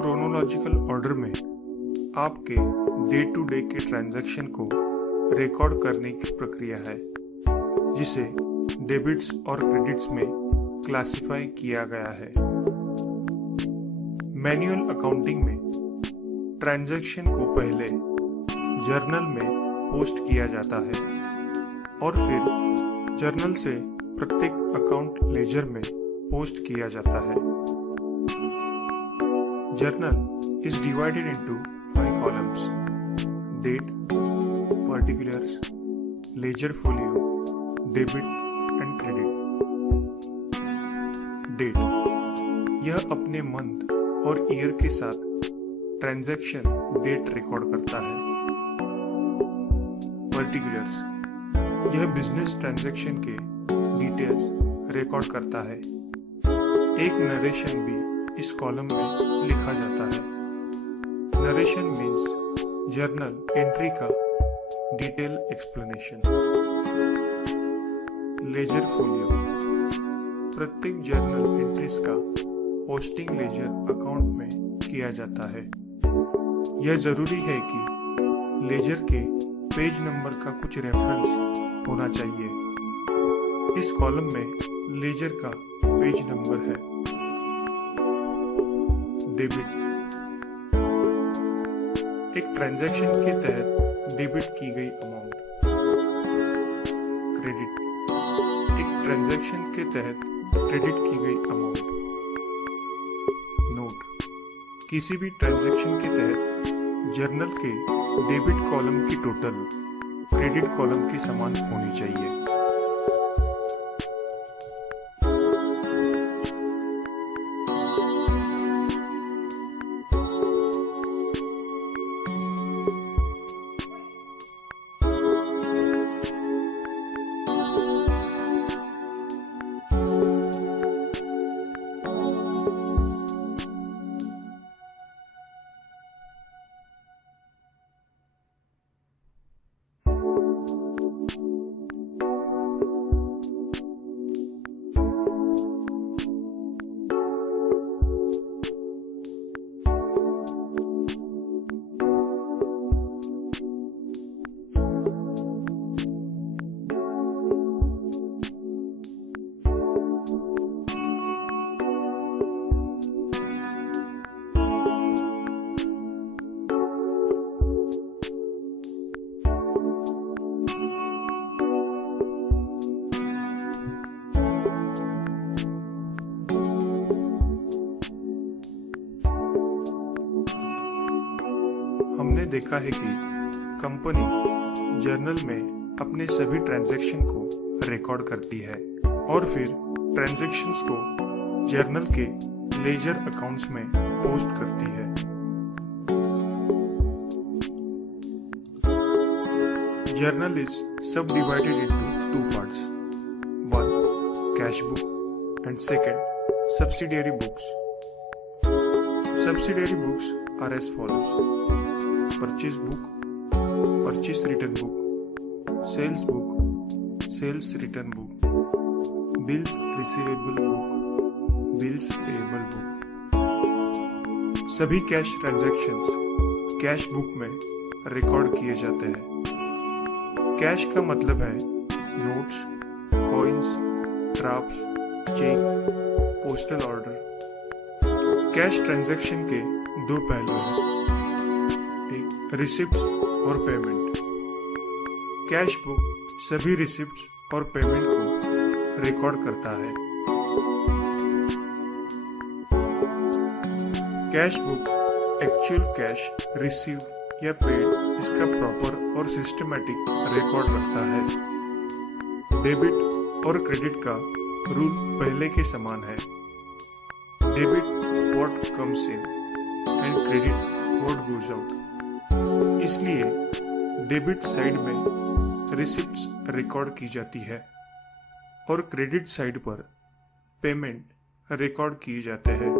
Chronological order में आपके day to day के ट्रांजैक्शन को रिकॉर्ड करने की प्रक्रिया है, जिसे डेबिट्स और क्रेडिट्स में क्लासिफाई किया गया है। मैन्युअल अकाउंटिंग में ट्रांजैक्शन को पहले जर्नल में पोस्ट किया जाता है और फिर जर्नल से प्रत्येक अकाउंट लेजर में पोस्ट किया जाता है। Journal is divided into 5 columns: date, particulars, ledger folio, debit and credit. Date यह अपने मंथ और ईयर के साथ ट्रांजैक्शन डेट रिकॉर्ड करता है। Particulars यह बिजनेस ट्रांजैक्शन के डिटेल्स रिकॉर्ड करता है। एक नरेशन भी इस कॉलम में लिखा जाता है। नरेशन मीन्स जर्नल एंट्री का डिटेल एक्सप्लेनेशन। लेजर फोलियो प्रत्येक जर्नल एंट्रीज का पोस्टिंग लेजर अकाउंट में किया जाता है। यह जरूरी है कि लेजर के पेज नंबर का कुछ रेफरेंस होना चाहिए। इस कॉलम में लेजर का पेज नंबर है। डेबिट एक ट्रांजैक्शन के तहत डेबिट की गई अमाउंट। क्रेडिट एक ट्रांजैक्शन के तहत क्रेडिट की गई अमाउंट। नोट किसी भी ट्रांजैक्शन के तहत जर्नल के डेबिट कॉलम की टोटल क्रेडिट कॉलम के समान होनी चाहिए। हमने देखा है कि कंपनी जर्नल में अपने सभी ट्रांजैक्शन को रिकॉर्ड करती है और फिर ट्रांजैक्शंस को जर्नल के लेजर अकाउंट्स में पोस्ट करती है। जर्नल इज सब divided into 2 parts. 1. Cash book and 2. Subsidiary books. Subsidiary books are as follows: purchase book, purchase return book, sales book, sales return book, bills receivable book, bills payable book। सभी cash transactions cash book में record किए जाते हैं। Cash का मतलब है notes, coins, drafts, cheque, postal order. Cash transaction के 2 पहलू हैं, रिसिप्ट्स और पेमेंट। कैश बुक सभी रिसिप्ट्स और पेमेंट को रिकॉर्ड करता है। Cash book actual cash receive या पेड इसका प्रॉपर और सिस्टमैटिक रिकॉर्ड रखता है। डेबिट और क्रेडिट का रूल पहले के समान है। Debit what comes in and credit what goes out. इसलिए डेबिट साइड में रिसिप्ट्स रिकॉर्ड की जाती है और क्रेडिट साइड पर पेमेंट रिकॉर्ड किए जाते हैं।